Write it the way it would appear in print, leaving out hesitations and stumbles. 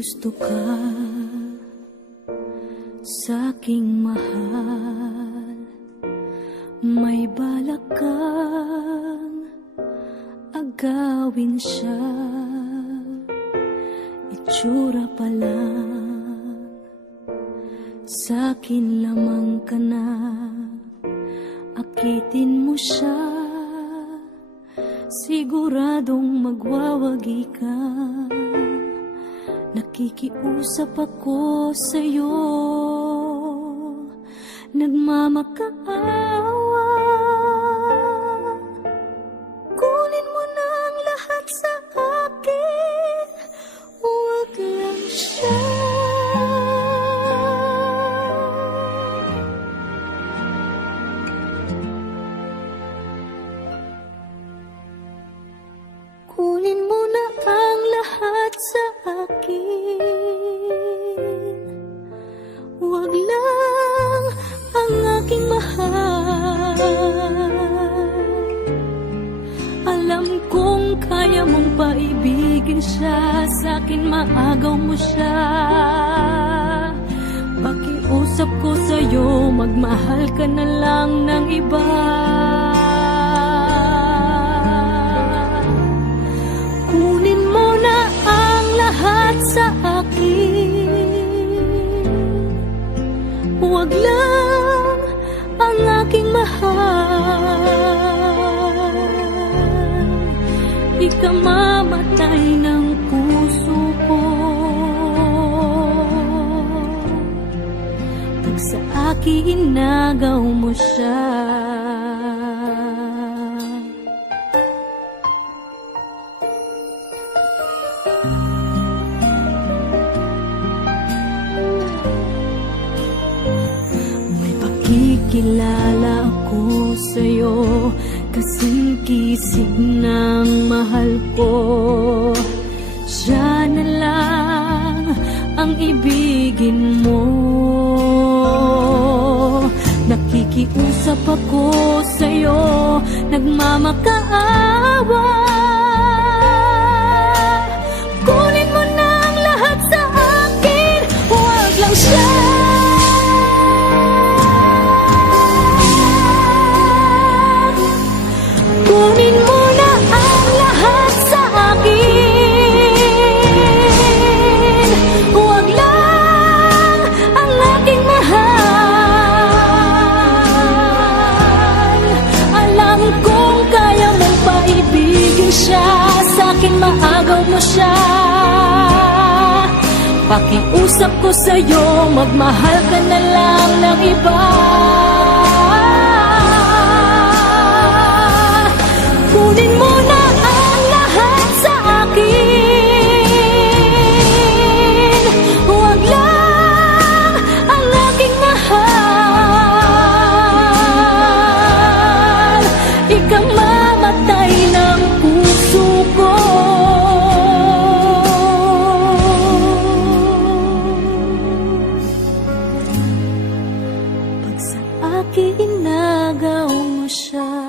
gusto ka sa'king mahal, may balak kang agawin siya. Itsura pa lang, sa'kin lamang ka na. Akitin mo siya, siguradong magwawagi ka. Nakikiusap ako sa'yo, nagmamakaawa. Kunin mo na ang lahat sa akin, huwag lang siya. Kunin mo na ang lahat sa akin, huwag lang ang aking mahal. Alam kong kaya mong paibigin siya, sa'kin maagaw mo siya. Pakiusap ko sa'yo, magmahal ka na lang ng iba. Kunin mo na ang lahat sa akin, huwag lang ang aking mahal. Ikamamatay ng puso ko pag sa akin inagaw mo siya. May pakikilala ako sa'yo, kasing kisig ng mahal ko. Siya na lang ang ibigin mo. Nakikiusap ako sa'yo, nagmamakaawa. Kunin mo na ang lahat sa akin, huwag lang siya. Kunin mo na ang lahat sa akin, huwag lang ang aking mahal. Alam kong kaya mong paibigin siya, sa'kin maagaw mo siya. Pakiusap ko sa'yo, magmahal ka na lang ng iba. Kunin mo na ang lahat sa akin, huwag lang ang aking mahal. Ikamamatay ng puso ko pag sa akin inagaw mo siya.